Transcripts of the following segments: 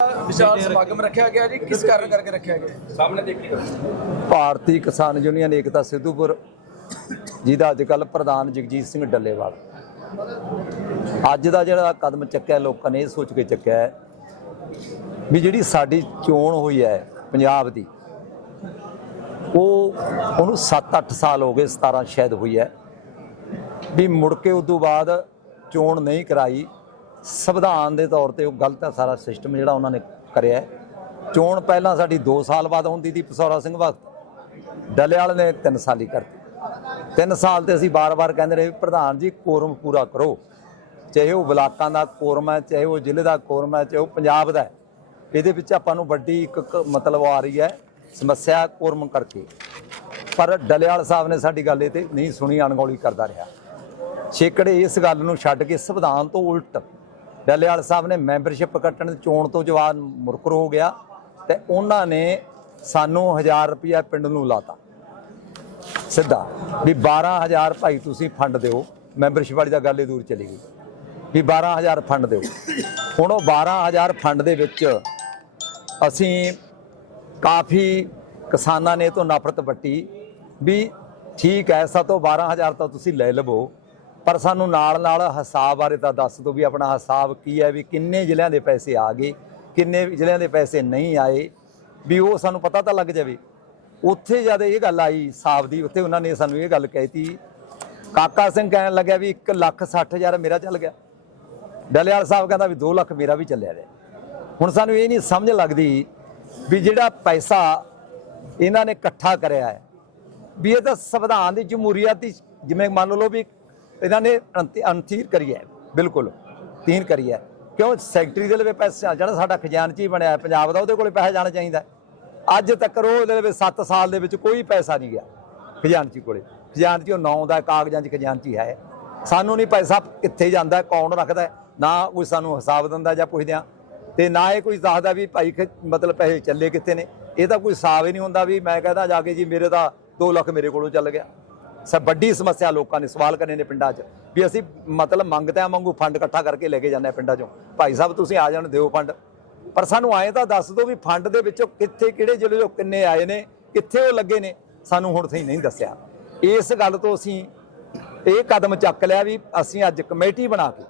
ਵਿਸ਼ਾਲ ਸਮਾਗਮ ਰੱਖਿਆ ਗਿਆ ਜੀ ਕਿਸ ਕਾਰਨ ਕਰਕੇ ਰੱਖਿਆ ਗਿਆ? ਸਾਹਮਣੇ ਦੇਖ ਭਾਰਤੀ ਕਿਸਾਨ ਯੂਨੀਅਨ ਏਕਤਾ ਸਿੱਧੂਪੁਰ ਜਿਹਦਾ ਅੱਜ ਕੱਲ ਪ੍ਰਧਾਨ ਜਗਜੀਤ ਸਿੰਘ ਡੱਲੇਵਾਲ। ਅੱਜ ਦਾ ਜਿਹੜਾ ਕਦਮ ਚੱਕਿਆ ਲੋਕਾਂ ਨੇ ਇਹ ਸੋਚ ਕੇ ਚੱਕਿਆ ਵੀ ਜਿਹੜੀ ਸਾਡੀ ਚੋਣ ਹੋਈ ਹੈ ਪੰਜਾਬ ਦੀ ਉਹ ਉਹਨੂੰ 7-8 ਸਾਲ ਹੋ ਗਏ 17 ਸ਼ਾਇਦ ਹੋਈ ਹੈ ਵੀ ਮੁੜ ਕੇ ਉਦੋਂ ਬਾਅਦ ਚੋਣ ਨਹੀਂ ਕਰਾਈ। ਸੰਵਿਧਾਨ ਦੇ ਤੌਰ ਤੇ ਉਹ ਗਲਤ ਹੈ, ਸਾਰਾ ਸਿਸਟਮ ਜਿਹੜਾ ਉਹਨਾਂ ਨੇ ਕਰਿਆ ਚੋਣ ਪਹਿਲਾਂ ਸਾਡੀ 2 ਸਾਲ ਬਾਅਦ ਹੁੰਦੀ ਸੀ ਪਸੌਰਾ ਸਿੰਘ ਵਕਤ। ਡੱਲੇਵਾਲ ਨੇ 3 ਸਾਲ ਹੀ ਕਰਤੀ। 3 ਸਾਲ ਤੇ ਅਸੀਂ ਬਾਰ-ਬਾਰ ਕਹਿੰਦੇ ਰਹੇ ਪ੍ਰਧਾਨ ਜੀ ਕੋਰਮ ਪੂਰਾ ਕਰੋ। ਚਾਹੇ ਉਹ ਬਲਾਕਾਂ ਦਾ ਕੋਰਮ ਹੈ, ਚਾਹੇ ਉਹ ਜ਼ਿਲ੍ਹੇ ਦਾ ਕੋਰਮ ਹੈ, ਚਾਹੇ ਉਹ ਪੰਜਾਬ ਦਾ ਇਹਦੇ ਵਿੱਚ ਆਪਾਂ ਨੂੰ ਵੱਡੀ ਇੱਕ ਇੱਕ ਮਤਲਬ ਆ ਰਹੀ ਹੈ, ਸਮੱਸਿਆ ਕੋਰਮ ਕਰਕੇ। ਪਰ ਡਲਿਆਲ ਸਾਹਿਬ ਨੇ ਸਾਡੀ ਗੱਲ ਇਹ ਤੇ ਨਹੀਂ ਸੁਣੀ, ਅਣਗੌਲੀ ਕਰਦਾ ਰਿਹਾ। ਛੇਕੜੇ ਇਸ ਗੱਲ ਨੂੰ ਛੱਡ ਕੇ ਸੰਵਿਧਾਨ ਤੋਂ ਉਲਟ ਡੱਲੇਵਾਲ ਸਾਹਿਬ ਨੇ ਮੈਂਬਰਸ਼ਿਪ ਕੱਟਣ ਚੋਣ ਤੋਂ ਜਵਾਬ ਮੁਰਕਰ ਹੋ ਗਿਆ ਤੇ ਉਹਨਾਂ ਨੇ ਸਾਨੂੰ 1000 ਰੁਪਇਆ ਪਿੰਡ ਨੂੰ ਲਾਤਾ। ਸਿੱਧਾ ਵੀ 12000 ਭਾਈ ਤੁਸੀਂ ਫੰਡ ਦਿਓ, ਮੈਂਬਰਸ਼ਿਪ ਵਾਲੀ ਦਾ ਗੱਲ ਹੀ ਦੂਰ ਚਲੀ ਗਈ। ਵੀ 12000 ਫੰਡ ਦਿਓ। ਹੁਣ ਉਹ 12000 ਫੰਡ ਦੇ ਵਿੱਚ ਅਸੀਂ ਕਾਫੀ ਕਿਸਾਨਾਂ ਨੇ ਇਹ ਤੋਂ ਨਫ਼ਰਤ ਵੱਟੀ ਵੀ ਠੀਕ ਹੈ ਸਾ ਤੋਂ 12000 ਤਾਂ ਤੁਸੀਂ ਲੈ ਲਵੋ। ਪਰ ਸਾਨੂੰ ਨਾਲ ਨਾਲ ਹਿਸਾਬ ਬਾਰੇ ਤਾਂ ਦੱਸ ਦਿਓ ਵੀ ਆਪਣਾ ਹਿਸਾਬ ਕੀ ਹੈ ਵੀ ਕਿੰਨੇ ਜ਼ਿਲ੍ਹਿਆਂ ਦੇ ਪੈਸੇ ਆ ਗਏ, ਕਿੰਨੇ ਜ਼ਿਲ੍ਹਿਆਂ ਦੇ ਪੈਸੇ ਨਹੀਂ ਆਏ, ਵੀ ਉਹ ਸਾਨੂੰ ਪਤਾ ਤਾਂ ਲੱਗ ਜਾਵੇ। ਉੱਥੇ ਜਦ ਇਹ ਗੱਲ ਆਈ ਹਿਸਾਬ ਦੀ, ਉੱਥੇ ਉਹਨਾਂ ਨੇ ਸਾਨੂੰ ਇਹ ਗੱਲ ਕਹਿਤੀ, ਕਾਕਾ ਸਿੰਘ ਕਹਿਣ ਲੱਗਿਆ ਵੀ 1 ਲੱਖ 60 ਹਜ਼ਾਰ ਮੇਰਾ ਚੱਲ ਗਿਆ। ਡੱਲੇਵਾਲ ਸਾਹਿਬ ਕਹਿੰਦਾ ਵੀ 2 ਲੱਖ ਮੇਰਾ ਵੀ ਚੱਲਿਆ ਰਿਹਾ। ਹੁਣ ਸਾਨੂੰ ਇਹ ਨਹੀਂ ਸਮਝ ਲੱਗਦੀ ਵੀ ਜਿਹੜਾ ਪੈਸਾ ਇਹਨਾਂ ਨੇ ਇਕੱਠਾ ਕਰਿਆ ਹੈ, ਵੀ ਇਹ ਤਾਂ ਸੰਵਿਧਾਨ ਦੀ ਜਮਹੂਰੀਅਤ ਦੀ ਜਿਵੇਂ ਮੰਨ ਲਓ ਵੀ ਇਹਨਾਂ ਨੇ ਅੰਤੀ- ਅੰਤੀਰ ਕਰੀ ਹੈ, ਬਿਲਕੁਲ। ਤੀਨ ਕਰੀ ਹੈ। ਕਿਉਂ? ਸੈਕਟਰੀ ਦੇ ਲਈ ਪੈਸਾ ਜਿਹੜਾ ਸਾਡਾ ਖਜ਼ਾਨਚੀ ਬਣਿਆ ਹੈ, ਪੰਜਾਬ ਦਾ ਉਹਦੇ ਕੋਲੇ ਪੈਸਾ ਜਾਣਾ ਚਾਹੀਦਾ ਅੱਜ ਤੱਕ ਉਹਦੇ ਵਿੱਚ 7 ਸਾਲ ਦੇ ਵਿੱਚ ਕੋਈ ਪੈਸਾ ਨਹੀਂ ਗਿਆ ਖਜ਼ਾਨਚੀ ਕੋਲੇ। ਖਜ਼ਾਨਚੀ ਉਹ ਨਾਂ ਦਾ ਕਾਗਜ਼ਾਂ 'ਚ ਖਜ਼ਾਨਚੀ ਹੈ ਸਾਨੂੰ ਨਹੀਂ ਪੈਸਾ ਕਿੱਥੇ ਜਾਂਦਾ ਕੌਣ ਰੱਖਦਾ ਨਾ ਕੋਈ ਸਾਨੂੰ ਹਿਸਾਬ ਦਿੰਦਾ ਜਾਂ ਪੁੱਛਦਿਆਂ ਆ ਤੇ ਨਾ ਇਹ ਕੋਈ ਦੱਸਦਾ ਵੀ ਭਾਈ ਖ- ਮਤਲਬ ਪੈਸੇ ਚੱਲੇ ਕਿੱਥੇ ਨੇ। ਇਹ ਤਾਂ ਕੋਈ ਹਿਸਾਬ ਹੀ ਨਹੀਂ ਹੁੰਦਾ ਵੀ ਮੈਂ ਕਹਿੰਦਾ ਜਾ ਕੇ ਜੀ ਮੇਰੇ ਤਾਂ 2 ਲੱਖ ਮੇਰੇ ਕੋਲੋਂ ਚੱਲ ਗਿਆ। ਸਭ ਵੱਡੀ ਸਮੱਸਿਆ ਲੋਕਾਂ ਨੇ ਸਵਾਲ ਕਰਨੇ ਨੇ ਪਿੰਡਾਂ 'ਚ, ਵੀ ਅਸੀਂ ਮਤਲਬ ਮੰਗਦੇ ਆ ਵਾਂਗੂ ਫੰਡ ਇਕੱਠਾ ਕਰਕੇ ਲੈ ਕੇ ਜਾਂਦੇ ਆ ਪਿੰਡਾਂ 'ਚੋਂ। ਭਾਈ ਸਾਹਿਬ, ਤੁਸੀਂ ਆ ਜਾਣ, ਦਿਓ ਫੰਡ। ਪਰ ਸਾਨੂੰ ਆਏ ਤਾਂ ਦੱਸ ਦਿਓ ਵੀ ਫੰਡ ਦੇ ਵਿੱਚੋਂ ਕਿੱਥੇ, ਕਿਹੜੇ ਜ਼ਿਲ੍ਹੇ 'ਚੋਂ ਕਿੰਨੇ ਆਏ ਨੇ, ਕਿੱਥੇ ਉਹ ਲੱਗੇ ਨੇ, ਸਾਨੂੰ ਹੁਣ ਤੁਸੀਂ ਨਹੀਂ ਦੱਸਿਆ। ਇਸ ਗੱਲ ਤੋਂ ਅਸੀਂ ਇਹ ਕਦਮ ਚੱਕ ਲਿਆ ਵੀ ਅਸੀਂ ਅੱਜ ਕਮੇਟੀ ਬਣਾ ਕੇ,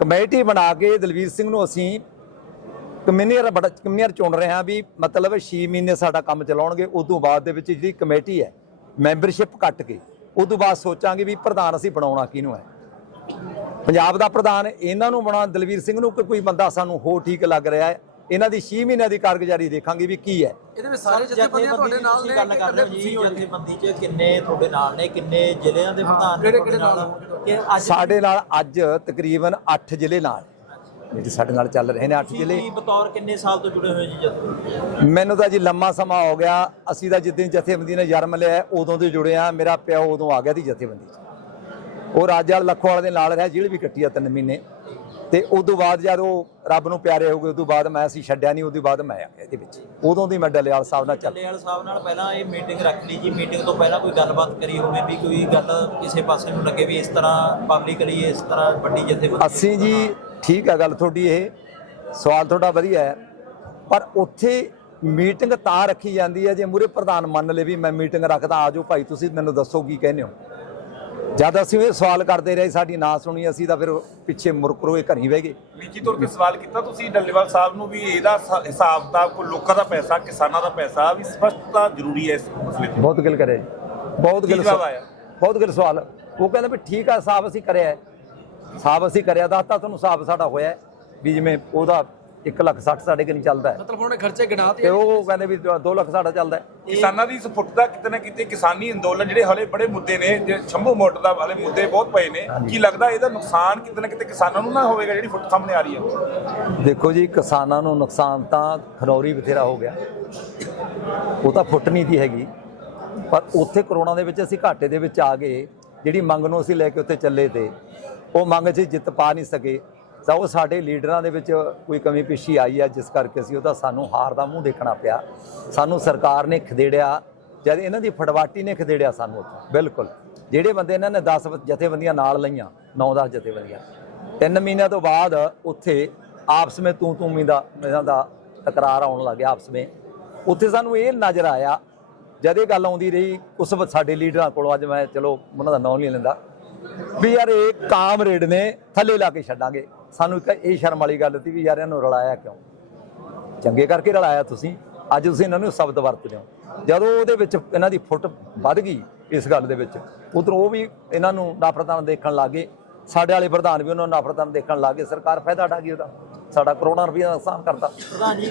ਕਮੇਟੀ ਬਣਾ ਕੇ ਦਲਵੀਰ ਸਿੰਘ ਨੂੰ ਅਸੀਂ ਕਮਿਊਨੀਅਰ ਬੜਾ, ਕਮਿਊਨੀਅਰ ਚੁਣ ਰਹੇ ਹਾਂ ਵੀ ਮਤਲਬ 6 ਮਹੀਨੇ ਸਾਡਾ ਕੰਮ ਚਲਾਉਣਗੇ ਉਸ ਤੋਂ ਬਾਅਦ ਦੇ ਵਿੱਚ ਜਿਹੜੀ ਕਮੇਟੀ ਹੈ ਮੈਂਬਰਸ਼ਿਪ ਕੱਟ ਕੇ ਉਸ ਤੋਂ ਬਾਅਦ ਸੋਚਾਂਗੇ ਵੀ ਪ੍ਰਧਾਨ ਅਸੀਂ ਬਣਾਉਣਾ ਕਿਹਨੂੰ ਹੈ ਪੰਜਾਬ ਦਾ ਪ੍ਰਧਾਨ ਇਹਨਾਂ ਨੂੰ ਬਣਾ ਦਲਵੀਰ ਸਿੰਘ ਨੂੰ ਕਿ ਕੋਈ ਬੰਦਾ ਸਾਨੂੰ ਹੋ ਠੀਕ ਲੱਗ ਰਿਹਾ ਹੈ ਇਹਨਾਂ ਦੀ 6 ਮਹੀਨਿਆਂ ਦੀ ਕਾਰਗੁਜ਼ਾਰੀ ਦੇਖਾਂਗੇ ਵੀ ਕੀ ਹੈ ਇਹਦੇ ਵਿੱਚ ਸਾਰੇ ਜਥੇਬੰਦੀਆਂ ਤੁਹਾਡੇ ਨਾਲ ਨੇ ਗੱਲ ਕਰ ਰਹੇ ਹੋ ਜੀ? ਜਥੇਬੰਦੀ 'ਚ ਕਿੰਨੇ ਤੁਹਾਡੇ ਨਾਲ ਨੇ ਕਿੰਨੇ ਜ਼ਿਲ੍ਹਿਆਂ ਦੇ ਪ੍ਰਧਾਨ ਨੇ ਕਿਹੜੇ- ਕਿਹੜੇ ਨਾਲ ਨਾਲ? ਕਿ ਅੱਜ ਸਾਡੇ ਨਾਲ ਅੱਜ ਤਕਰੀਬਨ 8 ਜ਼ਿਲ੍ਹੇ ਨਾਲ ਜਿਹੜੇ ਸਾਡੇ ਨਾਲ ਚੱਲ ਰਹੇ ਨੇ 8 ਤੁਸੀਂ ਜ਼ਿਲ੍ਹੇ। ਵੀ ਬਤੌਰ ਕਿੰਨੇ ਸਾਲ ਤੋਂ ਜੁੜੇ ਹੋਏ ਜੀ ਜਥੇਬੰਦੀ ਮੈਨੂੰ ਤਾਂ ਜੀ ਲੰਮਾ ਸਮਾਂ ਹੋ ਗਿਆ। ਅਸੀਂ ਤਾਂ ਜਿੱਦਾਂ ਜਥੇਬੰਦੀ ਨੇ ਜਨਮ ਲਿਆ ਉਦੋਂ ਦੇ ਜੁੜੇ ਆ ਮੇਰਾ ਪਿਓ ਉਦੋਂ ਆ ਗਿਆ ਸੀ ਜਥੇਬੰਦੀ 'ਚ। ਉਹ ਰਾਜਾ ਲੱਖੋਵਾਲ ਦੇ ਨਾਲ ਰਿਹਾ ਜੇਲ੍ਹ ਵੀ ਕੱਟੀ ਆ ਤਿੰਨ ਮਹੀਨੇ। ਤੇ ਉਦੋਂ ਬਾਅਦ ਜਦ ਉਹ ਰੱਬ ਨੂੰ ਪਿਆਰੇ ਹੋ ਗਏ ਉਦੋਂ ਬਾਅਦ ਮੈਂ ਅਸੀਂ ਛੱਡਿਆ ਨਹੀਂ ਉਦੋਂ ਬਾਅਦ ਮੈਂ ਆ ਗਿਆ ਇਹਦੇ ਵਿੱਚ। ਉਦੋਂ ਦੀ ਮੈਂ ਡੱਲੇਵਾਲ ਸਾਹਿਬ ਨਾਲ ਚੱਲ ਚੱਲੇਵਾਲ ਸਾਹਿਬ ਨਾਲ ਪਹਿਲਾਂ ਇਹ ਮੀਟਿੰਗ ਰੱਖ ਲਈ ਜੀ। ਮੀਟਿੰਗ ਤੋਂ ਪਹਿਲਾਂ ਕੋਈ ਗੱਲਬਾਤ ਕਰੀ ਹੋਵੇ ਵੀ ਕੋਈ ਗੱਲ ਕਿਸੇ ਪਾਸੇ ਨੂੰ ਲੱਗੇ ਵੀ ਇਸ ਤਰ੍ਹਾਂ ਪਬਲਿਕਲੀ ਇਸ ਤਰ੍ਹਾਂ ਵੱਡੀ ਜਥੇਬੰਦੀ ਅਸੀਂ ਜੀ ਠੀਕ ਹੈ ਗੱਲ ਤੁਹਾਡੀ ਇਹ। ਸਵਾਲ ਤੁਹਾਡਾ ਵਧੀਆ ਹੈ। ਪਰ ਉੱਥੇ ਮੀਟਿੰਗ ਤਾਂ ਰੱਖੀ ਜਾਂਦੀ ਹੈ ਜੇ ਮੂਰੇ ਪ੍ਰਧਾਨ ਮੰਨ ਲੇ ਵੀ ਮੈਂ ਮੀਟਿੰਗ ਰੱਖਦਾ ਆਜੋ ਭਾਈ ਤੁਸੀਂ ਮੈਨੂੰ ਦੱਸੋ ਕੀ ਕਹਿੰਦੇ ਹੋ। ਜਦ ਅਸੀਂ ਇਹ ਸਵਾਲ ਕਰਦੇ ਰਹੇ ਸਾਡੀ ਨਾ ਸੁਣੀ ਅਸੀਂ ਤਾਂ ਫਿਰ ਪਿੱਛੇ ਮੁਰਕਰੋ ਇਹ ਘਰੀ ਬਹਿ ਗਏ। ਨਿੱਜੀ ਤੌਰ ਤੇ ਸਵਾਲ ਕੀਤਾ ਤੁਸੀਂ ਡੱਲੇਵਾਲ ਸਾਹਿਬ ਨੂੰ ਵੀ ਇਹਦਾ ਹਿਸਾਬ ਕਿਤਾਬ ਕੋ ਲੋਕਾਂ ਦਾ ਪੈਸਾ ਕਿਸਾਨਾਂ ਦਾ ਪੈਸਾ ਵੀ ਸਪਸ਼ਟਤਾ ਜ਼ਰੂਰੀ ਹੈ ਇਸ ਮਸਲੇ ਤੇ। ਬਹੁਤ ਗੱਲ ਕਰੇ ਬਹੁਤ ਗੱਲ ਆਇਆ? ਬਹੁਤ ਗੱਲ ਸਵਾਲ। ਉਹ ਕਹਿੰਦੇ ਵੀ ਠੀਕ ਆ ਹਿਸਾਬ ਅਸੀਂ ਕਰਿਆ ਹੈ। ਹਿਸਾਬ ਅਸੀਂ ਕਰਿਆ ਦੱਸਤਾ ਤੁਹਾਨੂੰ ਹਿਸਾਬ ਸਾਡਾ ਹੋਇਆ ਵੀ ਜਿਵੇਂ ਉਹਦਾ 1 ਲੱਖ 60 ਸਾਡੇ ਕਿ ਨਹੀਂ ਚੱਲਦਾ ਹੈ। ਮਤਲਬ ਉਹਨੇ ਖਰਚੇ ਗਿਣਾ ਤੇ ਉਹ ਕਹਿੰਦੇ ਵੀ 2 ਲੱਖ ਸਾਡਾ ਚੱਲਦਾ ਹੈ। ਕਿਸਾਨਾਂ ਦੀ ਸਫੁੱਟਤਾ ਕਿਤੇ ਨਾ ਕਿਤੇ ਕਿਸਾਨੀ ਅੰਦੋਲਨ ਜਿਹੜੇ ਹਲੇ ਬੜੇ ਮੁੱਦੇ ਨੇ ਜੇ ਸ਼ੰਭੂ ਮੋਟ ਦਾ ਹਲੇ ਮੁੱਦੇ ਬਹੁਤ ਪਏ ਨੇ ਕੀ ਲੱਗਦਾ ਇਹਦਾ ਨੁਕਸਾਨ ਕਿਤੇ ਨਾ ਕਿਤੇ ਕਿਸਾਨਾਂ ਨੂੰ ਨਾ ਹੋਵੇਗਾ ਜਿਹੜੀ ਫੁੱਟ ਸਾਹਮਣੇ ਆ ਰਹੀ ਹੈ? ਦੇਖੋ ਜੀ ਕਿਸਾਨਾਂ ਨੂੰ ਨੁਕਸਾਨ ਤਾਂ ਖਰੌਰੀ ਬਥੇਰਾ ਹੋ ਗਿਆ। ਉਹ ਤਾਂ ਫੁੱਟ ਨਹੀਂ ਦੀ ਹੈਗੀ। ਪਰ ਉੱਥੇ ਕਰੋਨਾ ਦੇ ਵਿੱਚ ਅਸੀਂ ਘਾਟੇ ਦੇ ਵਿੱਚ ਆ ਗਏ। ਜਿਹੜੀ ਮੰਗ ਨੂੰ ਅਸੀਂ ਲੈ ਕੇ ਉੱਥੇ ਚੱਲੇ ਤੇ ਉਹ ਮੰਗ 'ਚ ਜਿੱਤ ਪਾ ਨਹੀਂ ਸਕੇ। ਤਾਂ ਉਹ ਸਾਡੇ ਲੀਡਰਾਂ ਦੇ ਵਿੱਚ ਕੋਈ ਕਮੀ ਪੇਸ਼ੀ ਆਈ ਹੈ ਜਿਸ ਕਰਕੇ ਅਸੀਂ ਉਹਦਾ ਸਾਨੂੰ ਹਾਰ ਦਾ ਮੂੰਹ ਦੇਖਣਾ ਪਿਆ। ਸਾਨੂੰ ਸਰਕਾਰ ਨੇ ਖਦੇੜਿਆ, ਜਦ ਇਹਨਾਂ ਦੀ ਫੜਵਾਟੀ ਨੇ ਖਦੇੜਿਆ ਸਾਨੂੰ ਉੱਥੇ। ਬਿਲਕੁਲ। ਜਿਹੜੇ ਬੰਦੇ ਇਹਨਾਂ ਨੇ 10 ਜਥੇਬੰਦੀਆਂ ਨਾਲ ਲਈਆਂ 9-10 ਜਥੇਬੰਦੀਆਂ। ਤਿੰਨ ਮਹੀਨਿਆਂ ਤੋਂ ਬਾਅਦ ਉੱਥੇ ਆਪਸ ਵਿੱਚ ਤੂੰ ਤੂੰ ਮੀ ਦਾ ਇਹਨਾਂ ਦਾ ਤਕਰਾਰ ਆਉਣ ਲੱਗ ਗਿਆ ਆਪਸ ਵਿੱਚ। ਉੱਥੇ ਸਾਨੂੰ ਇਹ ਨਜ਼ਰ ਆਇਆ ਜਦ ਇਹ ਗੱਲ ਆਉਂਦੀ ਰਹੀ, ਉਸ ਵਕਤ ਸਾਡੇ ਲੀਡਰਾਂ ਕੋਲੋਂ ਅੱਜ ਮੈਂ, ਚਲੋ, ਉਹਨਾਂ ਦਾ ਨਾਮ ਨਹੀਂ ਲੈਂਦਾ, ਵੀ ਯਾਰ ਇਹ ਕਾਮਰੇਡ ਨੇ ਥੱਲੇ ਲਾ ਕੇ ਛੱਡਾਂਗੇ। ਸਾਨੂੰ ਇੱਕ ਇਹ ਸ਼ਰਮ ਵਾਲੀ ਗੱਲ ਸੀ ਵੀ ਯਾਰ ਇਹਨਾਂ ਨੂੰ ਰਲਾਇਆ ਕਿਉਂ? ਚੰਗੇ ਕਰਕੇ ਰਲਾਇਆ ਤੁਸੀਂ, ਅੱਜ ਤੁਸੀਂ ਇਹਨਾਂ ਨੂੰ ਸ਼ਬਦ ਵਰਤਦੇ ਹੋ। ਜਦੋਂ ਉਹਦੇ ਵਿੱਚ ਇਹਨਾਂ ਦੀ ਫੁੱਟ ਵੱਧ ਗਈ ਇਸ ਗੱਲ ਦੇ ਵਿੱਚ, ਉਧਰ ਉਹ ਵੀ ਇਹਨਾਂ ਨੂੰ ਨਫ਼ਰਤਾਂ ਦੇਖਣ ਲੱਗੇ। ਸਾਡੇ ਵਾਲੇ ਪ੍ਰਧਾਨ ਵੀ ਉਹਨਾਂ ਨੂੰ ਨਫ਼ਰਤਾਂ ਦੇਖਣ ਲੱਗੇ, ਸਰਕਾਰ ਫਾਇਦਾ ਉਠਾ ਗਈ ਉਹਦਾ। ਸਾਡਾ ਕਰੋੜਾਂ ਰੁਪਏ ਦਾ ਨੁਕਸਾਨ ਕਰਤਾ। ਪ੍ਰਧਾਨ ਜੀ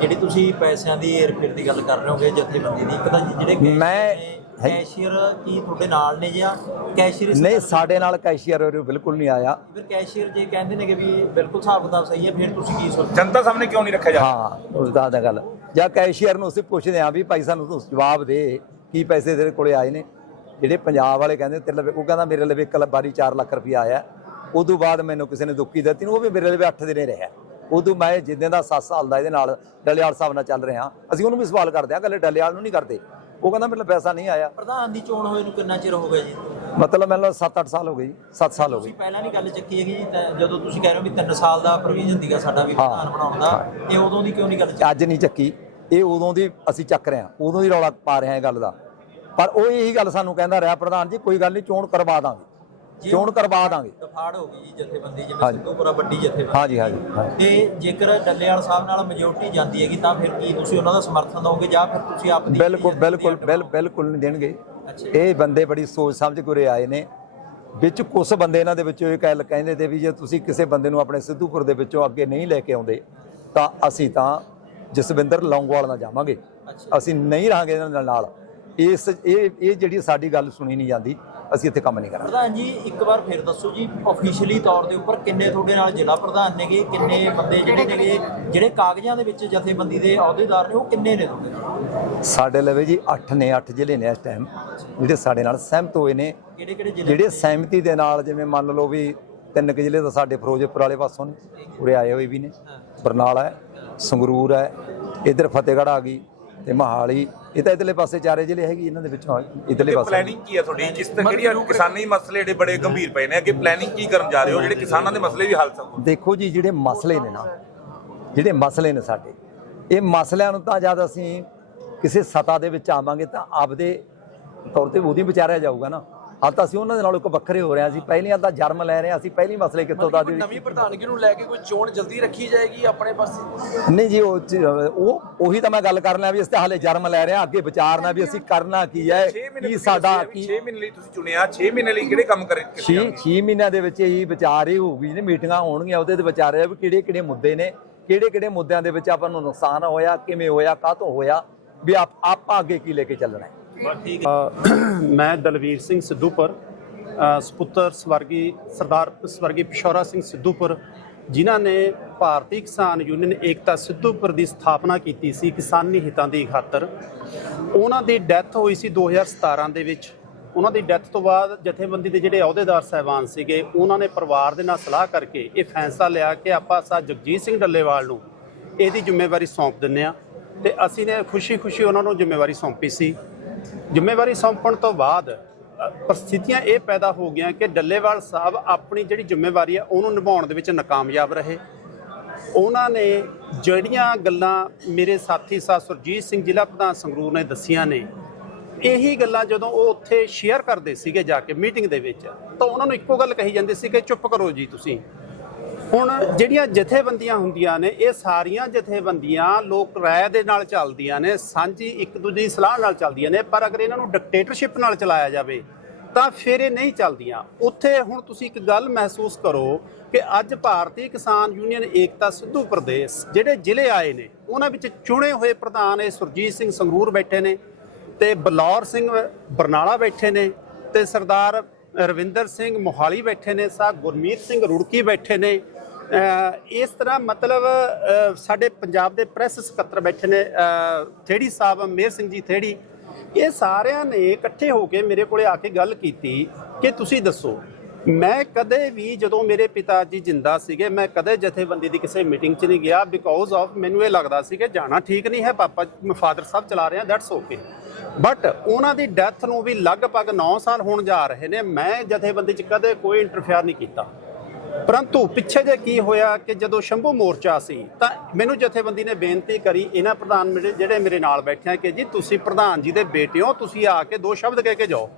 ਜਿਹੜੀ ਤੁਸੀਂ ਪੈਸਿਆਂ ਦੀ ਏਰਫੇਰ ਦੀ ਗੱਲ ਕਰ ਰਹੇ ਹੋਗੇ ਜਥੇਬੰਦੀ ਦੀ ਇੱਕ ਤਾਂ ਜਿਹੜੇ ਮੈਂ- ਕੈਸ਼ੀਅਰ ਕੀ ਤੁਹਾਡੇ ਨਾਲ ਨੇ ਜਾਂ ਕੈਸ਼ੀਅਰ ਨਹੀਂ ਸਾਡੇ ਨਾਲ ਕੈਸ਼ੀਅਰ ਬਿਲਕੁਲ ਨਹੀਂ ਆਇਆ। ਫਿਰ ਕੈਸ਼ੀਅਰ ਜੇ ਕਹਿੰਦੇ ਨੇ ਕਿ ਵੀ ਬਿਲਕੁਲ ਹਿਸਾਬ ਕਿਤਾਬ ਸਹੀ ਹੈ ਫਿਰ ਤੁਸੀਂ ਕੀ ਸੋਚਦੇ ਜਨਤਾ ਸਾਹਮਣੇ ਕਿਉਂ ਨਹੀਂ ਰੱਖਿਆ ਜਾ ਹਾਂ ਉਸ ਦਾ ਦਾ ਗੱਲ। ਜਾਂ ਕੈਸ਼ੀਅਰ ਨੂੰ ਅਸੀਂ ਪੁੱਛਦੇ ਹਾਂ ਵੀ ਭਾਈ ਸਾਨੂੰ ਤੂੰ ਜਵਾਬ ਦੇ ਕੀ ਪੈਸੇ ਤੇਰੇ ਕੋਲੇ ਆਏ ਨੇ? ਜਿਹੜੇ ਪੰਜਾਬ ਵਾਲੇ ਕਹਿੰਦੇ ਤੇਰੇ ਲਵੇ ਉਹ ਕਹਿੰਦਾ ਮੇਰੇ ਲਵੇ ਇੱਕ ਵਾਰੀ 4 ਲੱਖ ਰੁਪਇਆ ਆਇਆ। ਉਦੋਂ ਬਾਅਦ ਮੈਨੂੰ ਕਿਸੇ ਨੇ ਦੁੱਕੀ ਦਿੱਤੀ ਨੂੰ ਉਹ ਵੀ ਮੇਰੇ ਲਵੇ 8 ਦਿਨੇ ਰਿਹਾ। ਉਦੋਂ ਮੈਂ ਜਿੱਦਾਂ ਦਾ 7 ਸਾਲ ਦਾ ਇਹਦੇ ਨਾਲ ਡਲਿਆਲ ਸਾਹਿਬ ਨਾਲ ਚੱਲ ਰਿਹਾ ਅਸੀਂ ਉਹਨੂੰ ਵੀ ਸਵਾਲ ਕਰਦੇ ਹਾਂ ਕੱਲੇ ਡਲਿਆਲ ਨੂੰ ਨਹੀਂ ਕਰਦੇ। ਉਹ ਕਹਿੰਦਾ ਮੇਰੇ ਪੈਸਾ ਨਹੀਂ ਆਇਆ। ਪ੍ਰਧਾਨ ਦੀ ਚੋਣ ਹੋਏ ਨੂੰ ਕਿੰਨਾ ਚਿਰ ਹੋ ਗਿਆ ਜੀ? ਮਤਲਬ ਮੈਨੂੰ 7-8 ਸਾਲ ਹੋ ਗਏ ਜੀ 7 ਸਾਲ ਹੋ ਗਏ। ਤੁਸੀਂ ਪਹਿਲਾਂ ਵੀ ਗੱਲ ਚੱਕੀ ਹੈਗੀ ਜਦੋਂ ਤੁਸੀਂ ਕਹਿ ਰਹੇ ਹੋ ਵੀ 3 ਸਾਲ ਦਾ ਪ੍ਰੋਵੀਜ਼ਨ ਦੀਗਾ ਸਾਡਾ ਵੀ। ਪ੍ਰਧਾਨ ਬਣਾਉਣ ਦਾ ਇਹ ਉਦੋਂ ਦੀ ਕਿਉਂ ਨਹੀਂ ਗੱਲ ਚੱਕੀ? ਅੱਜ ਨਹੀਂ ਚੱਕੀ। ਇਹ ਉਦੋਂ ਦੀ ਅਸੀਂ ਚੱਕ ਰਹੇ ਹਾਂ ਉਦੋਂ ਦੀ ਰੌਲਾ ਪਾ ਰਹੇ ਹਾਂ ਇਹ ਗੱਲ ਦਾ। ਪਰ ਉਹ ਇਹੀ ਗੱਲ ਸਾਨੂੰ ਕਹਿੰਦਾ ਰਿਹਾ ਪ੍ਰਧਾਨ ਜੀ ਕੋਈ ਗੱਲ ਨਹੀਂ ਚੋਣ ਕਰਵਾ ਦਾਂਗੇ। ਚੋਣ ਕਰਵਾ ਦਾਂਗੇ। ਦਫਾੜ ਹੋ ਗਈ ਜੀ ਜਥੇਬੰਦੀ ਜਿਵੇਂ ਹਾਂਜੀ। ਸਿੱਧੂਪੁਰਾ ਵੱਡੀ ਜਥੇਬੰਦੀ। ਹਾਂਜੀ ਹਾਂਜੀ ਹਾਂਜੀ। ਤੇ ਜੇਕਰ ਡੱਲੇਵਾਲ ਸਾਹਿਬ ਨਾਲ ਮੈਜੋਰਟੀ ਜਾਂਦੀ ਹੈਗੀ ਤਾਂ ਫਿਰ ਕੀ ਤੁਸੀਂ ਉਹਨਾਂ ਦਾ ਸਮਰਥਨ ਦਿਓਗੇ ਜਾਂ ਫਿਰ ਤੁਸੀਂ ਆਪਣੀ ਬਿਲਕੁਲ ਬਿਲਕੁਲ ਬਿਲ ਬਿਲਕੁਲ ਨਹੀਂ ਦੇਣਗੇ। ਅੱਛਾ। ਇਹ ਬੰਦੇ ਬੜੀ ਸੋਚ ਸਮਝ ਕੇ ਉਰੇ ਆਏ ਨੇ। ਵਿੱਚ ਕੁਝ ਬੰਦੇ ਇਹਨਾਂ ਦੇ ਵਿੱਚੋਂ ਇਹ ਗੱਲ ਕਹਿੰਦੇ ਤੇ ਵੀ ਜੇ ਤੁਸੀਂ ਕਿਸੇ ਬੰਦੇ ਨੂੰ ਆਪਣੇ ਸਿੱਧੂਪੁਰ ਦੇ ਵਿੱਚੋਂ ਅੱਗੇ ਨਹੀਂ ਲੈ ਕੇ ਆਉਂਦੇ ਤਾਂ ਅਸੀਂ ਤਾਂ ਜਸਵਿੰਦਰ ਲੌਂਗੋਵਾਲ ਨਾਲ ਜਾਵਾਂਗੇ। ਅੱਛਾ। ਅਸੀਂ ਨਹੀਂ ਰਹਾਂਗੇ ਇਹਨਾਂ ਦੇ ਨਾਲ। ਇਸ ਇਹ ਇਹ ਜਿਹੜੀ ਸਾਡੀ ਗੱਲ ਸੁਣੀ ਨਹੀਂ ਜਾਂਦੀ ਅਸੀਂ ਇੱਥੇ ਕੰਮ ਨਹੀਂ ਕਰਾਂਗੇ। ਪ੍ਰਧਾਨ ਜੀ ਇੱਕ ਵਾਰ ਫਿਰ ਦੱਸੋ ਜੀ ਆਫੀਸ਼ੀਅਲੀ ਤੌਰ ਦੇ ਉੱਪਰ ਕਿੰਨੇ ਤੁਹਾਡੇ ਨਾਲ ਜ਼ਿਲ੍ਹਾ ਪ੍ਰਧਾਨ ਨੇਗੇ ਕਿੰਨੇ ਬੰਦੇ ਜਿਹੜੇ ਨੇਗੇ ਜਿਹੜੇ ਕਾਗਜ਼ਾਂ ਦੇ ਵਿੱਚ ਜਥੇਬੰਦੀ ਦੇ ਅਹੁਦੇਦਾਰ ਨੇ ਉਹ ਕਿੰਨੇ ਨੇ ਤੁਹਾਡੇ ਨਾਲ? ਸਾਡੇ ਲਵੇ ਜੀ 8 ਨੇ 8 ਜ਼ਿਲ੍ਹੇ ਨੇ ਇਸ ਟਾਈਮ ਜਿਹੜੇ ਸਾਡੇ ਨਾਲ ਸਹਿਮਤ ਹੋਏ ਨੇ। ਕਿਹੜੇ ਕਿਹੜੇ ਜ਼ਿਲ੍ਹੇ ਜਿਹੜੇ ਸਹਿਮਤੀ ਦੇ ਨਾਲ ਜਿਵੇਂ ਮੰਨ ਲਓ ਵੀ ਤਿੰਨ ਕੁ ਜ਼ਿਲ੍ਹੇ ਤਾਂ ਸਾਡੇ ਫਿਰੋਜ਼ਪੁਰ ਵਾਲੇ ਪਾਸੋਂ ਨੇ ਉਰੇ ਆਏ ਹੋਏ ਵੀ ਨੇ। ਬਰਨਾਲਾ ਹੈ ਸੰਗਰੂਰ ਹੈ ਇਧਰ ਫਤਿਹਗੜ੍ਹ ਆ ਗਈ। ਤੇ ਮਹਾਲੀ ਇਹ ਤਾਂ ਇਧਰਲੇ ਪਾਸੇ ਚਾਰੇ ਜ਼ਿਲ੍ਹੇ ਹੈਗੀ ਇਹਨਾਂ ਦੇ ਵਿੱਚੋਂ ਇਧਰਲੇ ਪਾਸੇ। ਪਲੈਨਿੰਗ ਕੀ ਹੈ ਤੁਹਾਡੀ? ਕਿਸ ਤਰ੍ਹਾਂ ਕਿਹੜੀਆਂ ਕਿਸਾਨੀ ਮਸਲੇ ਜਿਹੜੇ ਬੜੇ ਗੰਭੀਰ ਪਏ ਨੇ? ਅੱਗੇ ਪਲੈਨਿੰਗ ਕੀ ਕਰਨ ਜਾ ਰਹੇ ਹੋ? ਜਿਹੜੇ ਕਿਸਾਨਾਂ ਦੇ ਮਸਲੇ ਵੀ ਹੱਲ ਸਕੋ ਦੇਖੋ ਜੀ ਜਿਹੜੇ ਮਸਲੇ ਨੇ ਨਾ ਜਿਹੜੇ ਮਸਲੇ ਨੇ ਸਾਡੇ ਇਹ ਮਸਲਿਆਂ ਨੂੰ ਤਾਂ ਜਦ ਅਸੀਂ ਕਿਸੇ ਸਤਾ ਦੇ ਵਿੱਚ ਆਵਾਂਗੇ ਤਾਂ ਆਪਦੇ ਤੌਰ ਤੇ ਉਹਦੀ ਵਿਚਾਰਿਆ ਜਾਊਗਾ ਨਾ। ਹਾਲ ਤਾਂ ਅਸੀਂ ਉਹਨਾਂ ਦੇ ਨਾਲ ਇੱਕ ਵੱਖਰੇ ਹੋ ਰਹੇ ਹਾਂ। ਅਸੀਂ ਪਹਿਲੀਆਂ ਤਾਂ ਜਨਮ ਲੈ ਰਹੇ ਹਾਂ। ਅਸੀਂ ਪਹਿਲੀ ਮਸਲੇ ਕਿੱਥੋਂ ਦਾ ਕੋਈ ਨਵੀਂ ਪ੍ਰਧਾਨਗੀ ਨੂੰ ਲੈ ਕੇ ਕੋਈ ਚੋਣ ਜਲਦੀ ਰੱਖੀ ਜਾਏਗੀ ਆਪਣੇ ਪਾਸੇ? ਨਹੀਂ ਜੀ ਉਹ ਚ- ਉਹ ਉਹੀ ਤਾਂ ਮੈਂ ਗੱਲ ਕਰਨ ਲਿਆ ਵੀ ਇਸ ਤੇ ਹਾਲੇ ਜਨਮ ਲੈ ਰਹੇ ਹਾਂ। ਅੱਗੇ ਵਿਚਾਰਨਾ ਵੀ ਅਸੀਂ ਕਰਨਾ ਕੀ ਹੈ 6 ਮਹੀਨੇ ਕੀ ਸਾਡਾ ਕੀ 6 ਮਹੀਨੇ ਲਈ ਤੁਸੀਂ ਚੁਣਿਆ। 6 ਮਹੀਨੇ ਲਈ ਕਿਹੜੇ ਕੰਮ ਕਰੇ ਕੀਤੇ ਛੇ ਜਾਣਗੇ? ਛੇ ਮਹੀਨਿਆਂ ਦੇ ਵਿੱਚ ਇਹੀ ਵਿਚਾਰ ਹੀ ਹੋਊਗੀ। ਨੇ ਮੀਟਿੰਗਾਂ ਹੋਣਗੀਆਂ ਉਹਦੇ ਤੇ ਵਿਚਾਰਿਆ ਵੀ ਕਿਹੜੇ ਕਿਹੜੇ ਮੁੱਦੇ ਨੇ ਕਿਹੜੇ ਕਿਹੜੇ ਮੁੱਦਿਆਂ ਦੇ ਵਿੱਚ ਆਪਾਂ ਨੂੰ ਨੁਕਸਾਨ ਹੋਇਆ ਕਿਵੇਂ ਹੋਇਆ ਕਾਹਤੋਂ ਹੋਇਆ ਵੀ ਆਪ ਆਪਾਂ ਅੱਗੇ ਕੀ ਲੈ ਕੇ ਚੱਲਣਾ ਹੈ। ਮੈਂ ਦਲਵੀਰ ਸਿੰਘ ਸਿੱਧੂਪੁਰ ਅ, ਸਪੁੱਤਰ ਸਵਰਗੀ ਸਰਦਾਰ ਸਵਰਗੀ ਪਿਸ਼ੌਰਾ ਸਿੰਘ ਸਿੱਧੂਪੁਰ ਜਿਨ੍ਹਾਂ ਨੇ ਭਾਰਤੀ ਕਿਸਾਨ ਯੂਨੀਅਨ ਏਕਤਾ ਸਿੱਧੂਪੁਰ ਦੀ ਸਥਾਪਨਾ ਕੀਤੀ ਸੀ ਕਿਸਾਨੀ ਹਿੱਤਾਂ ਦੀ ਖਾਤਰ। ਉਹਨਾਂ ਦੀ ਡੈਥ ਹੋਈ ਸੀ 2017 ਦੇ ਵਿੱਚ। ਉਹਨਾਂ ਦੀ ਡੈਥ ਤੋਂ ਬਾਅਦ ਜਥੇਬੰਦੀ ਦੇ ਜਿਹੜੇ ਅਹੁਦੇਦਾਰ ਸਹਿਬਾਨ ਸੀਗੇ ਉਹਨਾਂ ਨੇ ਪਰਿਵਾਰ ਦੇ ਨਾਲ ਸਲਾਹ ਕਰਕੇ ਇਹ ਫੈਸਲਾ ਲਿਆ ਕਿ ਆਪਾਂ ਸਾ ਜਗਜੀਤ ਸਿੰਘ ਡੱਲੇਵਾਲ ਨੂੰ ਇਹਦੀ ਜ਼ਿੰਮੇਵਾਰੀ ਸੌਂਪ ਦਿੰਨੇ ਆ ਤੇ ਅਸੀਂ ਨੇ ਖੁਸ਼ੀ-ਖੁਸ਼ੀ ਉਹਨਾਂ ਨੂੰ ਜ਼ਿੰਮੇਵਾਰੀ ਸੌਂਪੀ ਸੀ। ਜ਼ਿੰਮੇਵਾਰੀ ਸੌਂਪਣ ਤੋਂ ਬਾਅਦ ਪਰਿਸਥਿਤੀਆਂ ਇਹ ਪੈਦਾ ਹੋ ਗਈਆਂ ਕਿ ਡੱਲੇਵਾਲ ਸਾਹਿਬ ਆਪਣੀ ਜਿਹੜੀ ਜ਼ਿੰਮੇਵਾਰੀ ਆ ਉਹਨੂੰ ਨਿਭਾਉਣ ਦੇ ਵਿੱਚ ਨਾਕਾਮਯਾਬ ਰਹੇ। ਉਹਨਾਂ ਨੇ ਜਿਹੜੀਆਂ ਗੱਲਾਂ ਮੇਰੇ ਸਾਥੀ ਸਾਹਿਬ ਸੁਰਜੀਤ ਸਿੰਘ ਜ਼ਿਲ੍ਹਾ ਪ੍ਰਧਾਨ ਸੰਗਰੂਰ ਨੇ ਦੱਸੀਆਂ ਨੇ, ਇਹੀ ਗੱਲਾਂ ਜਦੋਂ ਉਹ ਉੱਥੇ ਸ਼ੇਅਰ ਕਰਦੇ ਸੀਗੇ ਜਾ ਕੇ ਮੀਟਿੰਗ ਦੇ ਵਿੱਚ, ਤਾਂ ਉਹਨਾਂ ਨੂੰ ਇੱਕੋ ਗੱਲ ਕਹੀ ਜਾਂਦੀ ਸੀ ਕਿ ਚੁੱਪ ਕਰੋ ਜੀ ਤੁਸੀਂ। ਹੁਣ ਜਿਹੜੀਆਂ ਜਥੇਬੰਦੀਆਂ ਹੁੰਦੀਆਂ ਨੇ, ਇਹ ਸਾਰੀਆਂ ਜਥੇਬੰਦੀਆਂ ਲੋਕ ਰਾਏ ਦੇ ਨਾਲ ਚੱਲਦੀਆਂ ਨੇ, ਸਾਂਝੀ ਇੱਕ ਦੂਜੇ ਦੀ ਸਲਾਹ ਨਾਲ ਚੱਲਦੀਆਂ ਨੇ, ਪਰ ਅਗਰ ਇਹਨਾਂ ਨੂੰ ਡਿਕਟੇਟਰਸ਼ਿਪ ਨਾਲ ਚਲਾਇਆ ਜਾਵੇ, ਤਾਂ ਫਿਰ ਇਹ ਨਹੀਂ ਚੱਲਦੀਆਂ। ਉੱਥੇ ਹੁਣ ਤੁਸੀਂ ਇੱਕ ਗੱਲ ਮਹਿਸੂਸ ਕਰੋ ਕਿ ਅੱਜ ਭਾਰਤੀ ਕਿਸਾਨ ਯੂਨੀਅਨ ਏਕਤਾ ਸਿੱਧੂ ਪ੍ਰਦੇਸ਼ ਜਿਹੜੇ ਜ਼ਿਲ੍ਹੇ ਆਏ ਨੇ, ਉਹਨਾਂ ਵਿੱਚ ਚੁਣੇ ਹੋਏ ਪ੍ਰਧਾਨ ਇਹ ਸੁਰਜੀਤ ਸਿੰਘ ਸੰਗਰੂਰ ਬੈਠੇ ਨੇ ਤੇ ਬਲੌਰ ਸਿੰਘ ਬਰਨਾਲਾ ਬੈਠੇ ਨੇ ਤੇ ਸਰਦਾਰ ਰਵਿੰਦਰ ਸਿੰਘ ਮੋਹਾਲੀ ਬੈਠੇ ਨੇ, ਸਾ ਗੁਰਮੀਤ ਸਿੰਘ ਰੁੜਕੀ ਬੈਠੇ ਨੇ ਇਸ ਤਰ੍ਹਾਂ ਮਤਲਬ ਸਾਡੇ ਪੰਜਾਬ ਦੇ ਪ੍ਰੈਸ ਸਕੱਤਰ ਬੈਠੇ ਨੇ ਥੇੜੀ ਸਾਹਿਬ ਮੇਰ ਸਿੰਘ ਜੀ ਥੇੜੀ, ਇਹ ਸਾਰਿਆਂ ਨੇ ਇਕੱਠੇ ਹੋ ਕੇ ਮੇਰੇ ਕੋਲੇ ਆ ਕੇ ਗੱਲ ਕੀਤੀ ਕਿ ਤੁਸੀਂ ਦੱਸੋ, ਮੈਂ ਕਦੇ ਵੀ ਜਦੋਂ ਮੇਰੇ ਪਿਤਾ ਜੀ ਜਿੰਦਾ ਸੀਗੇ, ਮੈਂ ਕਦੇ ਜਥੇਬੰਦੀ ਦੀ ਕਿਸੇ ਮੀਟਿੰਗ 'ਚ ਨਹੀਂ ਗਿਆ ਬਿਕੋਜ਼ ਆਫ ਮੈਨੂੰ ਇਹ ਲੱਗਦਾ ਸੀ ਕਿ ਜਾਣਾ ਠੀਕ ਨਹੀਂ ਹੈ, ਪਾਪਾ ਫਾਦਰ ਸਾਹਿਬ ਚਲਾ ਰਹੇ ਆ ਦੈਟਸ ਓਕੇ ਬਟ ਉਹਨਾਂ ਦੀ ਡੈਥ ਨੂੰ ਵੀ ਲਗਭਗ 9 ਸਾਲ ਹੋਣ ਜਾ ਰਹੇ ਨੇ, ਮੈਂ ਜਥੇਬੰਦੀ 'ਚ ਕਦੇ ਕੋਈ ਇੰਟਰਫੇਅਰ ਨਹੀਂ ਕੀਤਾ। ਪਰੰਤੂ ਪਿੱਛੇ ਜੇ ਕੀ ਹੋਇਆ ਕਿ ਜਦੋਂ ਸ਼ੰਭੂ ਮੋਰਚਾ ਸੀ, ਤਾਂ ਮੈਨੂੰ ਜਥੇਬੰਦੀ ਨੇ ਬੇਨਤੀ ਕਰੀ, ਇਹਨਾਂ ਪ੍ਰਧਾਨ ਮੇਰੇ, ਜਿਹੜੇ ਮੇਰੇ ਨਾਲ ਬੈਠੇ ਆ ਕਿ ਜੀ ਤੁਸੀਂ ਪ੍ਰਧਾਨ ਜੀ ਦੇ ਬੇਟੇ ਹੋ ਤੁਸੀਂ ਆ ਕੇ ਦੋ ਸ਼ਬਦ ਕਹਿ ਕੇ ਜਾਓ।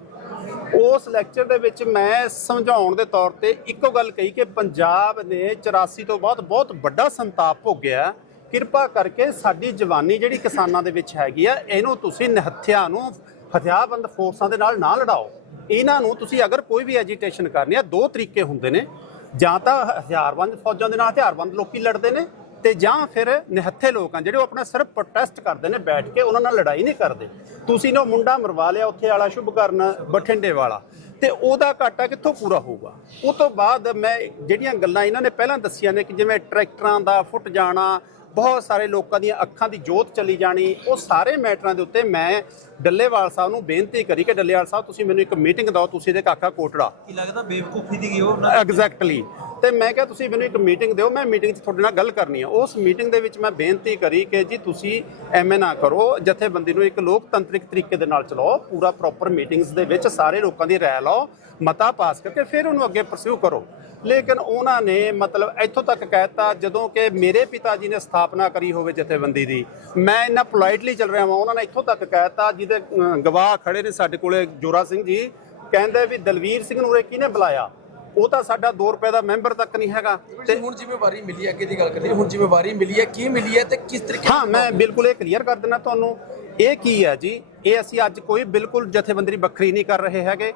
ਉਸ ਲੈਕਚਰ ਦੇ ਵਿੱਚ ਮੈਂ ਸਮਝਾਉਣ ਦੇ ਤੌਰ ਤੇ ਇੱਕੋ ਗੱਲ ਕਹੀ ਕਿ ਪੰਜਾਬ ਨੇ 84 ਤੋਂ ਬਾਅਦ ਬਹੁਤ ਵੱਡਾ ਸੰਤਾਪ ਭੋਗਿਆ। ਕਿਰਪਾ ਕਰਕੇ ਸਾਡੀ ਜਵਾਨੀ ਜਿਹੜੀ ਕਿਸਾਨਾਂ ਦੇ ਵਿੱਚ ਹੈਗੀ ਆ, ਇਹਨੂੰ ਤੁਸੀਂ ਨਿਹੱਥਿਆਂ ਨੂੰ, ਹਥਿਆਰਬੰਦ ਫੋਰਸਾਂ ਦੇ ਨਾਲ ਨਾ ਲੜਾਓ। ਇਹਨਾਂ ਨੂੰ ਤੁਸੀਂ ਅਗਰ ਕੋਈ ਵੀ ਐਜੀਟੇਸ਼ਨ ਕਰਨੀ ਆ, ਦੋ ਤਰੀਕੇ ਹੁੰਦੇ ਨੇ। ਜਾਂ ਤਾਂ ਹਥਿਆਰਬੰਦ ਫੌਜਾਂ ਦੇ ਨਾਲ ਹਥਿਆਰਬੰਦ ਲੋਕੀ ਲੜਦੇ ਨੇ ਤੇ ਜਾਂ ਫਿਰ ਨਿਹੱਥੇ ਲੋਕ ਆ ਜਿਹੜੇ ਉਹ ਆਪਣਾ ਸਿਰਫ ਪ੍ਰੋਟੈਸਟ ਕਰਦੇ ਨੇ, ਬੈਠ ਕੇ ਉਹਨਾਂ ਨਾਲ ਲੜਾਈ ਨਹੀਂ ਕਰਦੇ। ਤੁਸੀਂ ਨਾ ਮੁੰਡਾ ਮਰਵਾ ਲਿਆ, ਉੱਥੇ ਵਾਲਾ ਸ਼ੁਭਕਰਨ ਬਠਿੰਡੇ ਵਾਲਾ, ਤੇ ਉਹਦਾ ਘਾਟਾ ਕਿੱਥੋਂ ਪੂਰਾ ਹੋਊਗਾ? ਉਹ ਤੋਂ ਬਾਅਦ ਮੈਂ ਜਿਹੜੀਆਂ ਗੱਲਾਂ ਇਹਨਾਂ ਨੇ ਪਹਿਲਾਂ ਦੱਸੀਆਂ ਨੇ ਕਿ ਜਿਵੇਂ ਟਰੈਕਟਰਾਂ ਦਾ ਫੁੱਟ ਜਾਣਾ ਬਹੁਤ ਸਾਰੇ ਲੋਕਾਂ ਦੀਆਂ ਅੱਖਾਂ ਦੀ ਜੋਤ ਚਲੀ ਜਾਣੀ। ਉਹ ਸਾਰੇ ਮੈਟਰਾਂ ਦੇ ਉੱਤੇ ਮੈਂ ਡੱਲੇਵਾਲ ਸਾਹਿਬ ਨੂੰ ਬੇਨਤੀ ਕਰੀ ਕਿ ਡੱਲੇਵਾਲ ਸਾਹਿਬ ਤੁਸੀਂ ਮੈਨੂੰ ਇੱਕ ਮੀਟਿੰਗ ਦਿਓ ਤੁਸੀਂ ਇਹਦੇ ਕਾਕਾ ਕੋਟੜਾ। ਕੀ ਲੱਗਦਾ ਬੇਵਕੂਫੀ ਦੀ ਗਈ ਉਹ ਦੀ? ਐਗਜ਼ੈਕਟਲੀ ਤੇ ਮੈਂ ਕਿਹਾ ਤੁਸੀਂ ਮੈਨੂੰ ਇੱਕ ਮੀਟਿੰਗ ਦਿਓ ਮੈਂ ਮੀਟਿੰਗ 'ਚ ਤੁਹਾਡੇ ਨਾਲ ਗੱਲ ਕਰਨੀ ਆ। ਉਸ ਮੀਟਿੰਗ ਦੇ ਵਿੱਚ ਮੈਂ ਬੇਨਤੀ ਕਰੀ ਕਿ ਜੀ ਤੁਸੀਂ ਐਵੇਂ ਨਾ ਕਰੋ ਜਥੇਬੰਦੀ ਨੂੰ ਇੱਕ ਲੋਕਤੰਤਰਿਕ ਤਰੀਕੇ ਦੇ ਨਾਲ ਚਲਾਓ ਪੂਰਾ ਪ੍ਰੋਪਰ ਮੀਟਿੰਗਸ ਦੇ ਵਿੱਚ ਸਾਰੇ ਲੋਕਾਂ ਦੀ ਰਾਏ ਲਓ ਮਤਾ ਪਾਸ ਕਰਕੇ ਫਿਰ ਉਹਨੂੰ ਅੱਗੇ ਪਰਸਿਊ ਕਰੋ। ਲੇਕਿਨ ਉਹਨਾਂ ਨੇ ਮਤਲਬ ਇੱਥੋਂ ਤੱਕ ਕਹਿਤਾ ਜਦੋਂ ਕਿ ਮੇਰੇ ਪਿਤਾ ਜੀ ਨੇ ਸਥਾਪਨਾ ਕਰੀ ਹੋਵੇ ਜਥੇਬੰਦੀ ਦੀ ਮੈਂ ਇੰਨਾ ਪੋਲਾਈਟਲੀ ਚੱਲ ਰਿਹਾ ਹਾਂ ਉਹਨਾਂ ਨੇ ਇੱਥੋਂ ਤੱਕ ਕਹਿਤਾ ਜਿਹਦੇ ਗਵਾਹ ਖੜੇ ਨੇ ਸਾਡੇ ਕੋਲੇ ਜੋਰਾ ਸਿੰਘ ਜੀ ਕਹਿੰਦੇ ਵੀ ਦਲਵੀਰ ਸਿੰਘ ਨੂੰ ਉਰੇ ਕਿਹਨੇ ਬੁਲਾਇਆ? ਉਹ ਤਾਂ ਸਾਡਾ 2 ਰੁਪਏ ਦਾ ਮੈਂਬਰ ਤੱਕ ਨਹੀਂ ਹੈਗਾ। ਤੇ ਹੁਣ ਜ਼ਿੰਮੇਵਾਰੀ ਮਿਲੀ ਹੈ ਅੱਗੇ ਦੀ ਗੱਲ ਕਰੀਏ ਹੁਣ ਜ਼ਿੰਮੇਵਾਰੀ ਮਿਲੀ ਹੈ ਕੀ ਮਿਲੀ ਹੈ ਤੇ ਕਿਸ ਤਰੀਕੇ ਹਾਂ ਮੈਂ ਬਿਲਕੁਲ ਇਹ ਕਲੀਅਰ ਕਰ ਦਿੰਦਾ ਤੁਹਾਨੂੰ ਇਹ ਕੀ ਹੈ ਜੀ? ਇਹ ਅਸੀਂ ਅੱਜ ਕੋਈ ਬਿਲਕੁਲ ਜਥੇਬੰਦੀ ਵੱਖਰੀ ਨਹੀਂ ਕਰ ਰਹੇ ਹੈਗੇ।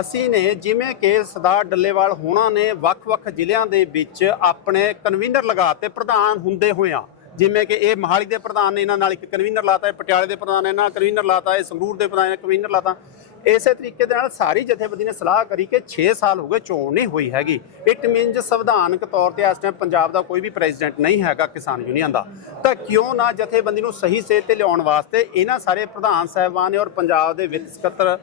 ਅਸੀਂ ਨੇ ਜਿਵੇਂ ਕਿ ਸਰਦਾਰ ਡੱਲੇਵਾਲ ਹੋਣਾ ਨੇ ਵੱਖ-ਵੱਖ ਜ਼ਿਲ੍ਹਿਆਂ ਦੇ ਵਿੱਚ ਆਪਣੇ ਕਨਵੀਨਰ ਲਗਾਤੇ ਪ੍ਰਧਾਨ ਹੁੰਦੇ ਹੋਇਆਂ ਜਿਵੇਂ ਕਿ ਇਹ ਮਹਾਲੀ ਦੇ ਪ੍ਰਧਾਨ ਨੇ, ਇਹਨਾਂ ਨਾਲ ਇੱਕ ਕਨਵੀਨਰ ਲਾਤਾ ਹੈ ਪਟਿਆਲੇ ਦੇ ਪ੍ਰਧਾਨ ਨੇ, ਇਹਨਾਂ ਨਾਲ ਕਨਵੀਨਰ ਲਾਤਾ ਹੈ ਸੰਗਰੂਰ ਦੇ ਪ੍ਰਧਾਨ ਨੇ ਕਨਵੀਨਰ ਲਾਤਾ। ਇਸੇ ਤਰੀਕੇ ਦੇ ਨਾਲ ਸਾਰੀ ਜਥੇਬੰਦੀ ਨੇ ਸਲਾਹ ਕਰੀ ਕਿ 6 ਸਾਲ ਹੋ ਗਏ ਚੋਣ ਨਹੀਂ ਹੋਈ ਹੈਗੀ। ਇਟ ਮੀਨਸ ਸੰਵਿਧਾਨਕ ਤੌਰ ਤੇ ਇਸ ਟਾਈਮ ਪੰਜਾਬ ਦਾ ਕੋਈ ਵੀ ਪ੍ਰੈਜ਼ੀਡੈਂਟ ਨਹੀਂ ਹੈਗਾ ਕਿਸਾਨ ਯੂਨੀਅਨ ਦਾ। ਤਾਂ ਕਿਉਂ ਨਾ ਜਥੇਬੰਦੀ ਨੂੰ ਸਹੀ ਸੇਧ ਤੇ ਲਿਆਉਣ ਵਾਸਤੇ ਇਹਨਾਂ ਸਾਰੇ ਪ੍ਰਧਾਨ ਸਾਹਿਬਾਨ ਨੇ ਔਰ ਪੰਜਾਬ ਦੇ ਵਿੱਤ ਸਕੱਤਰ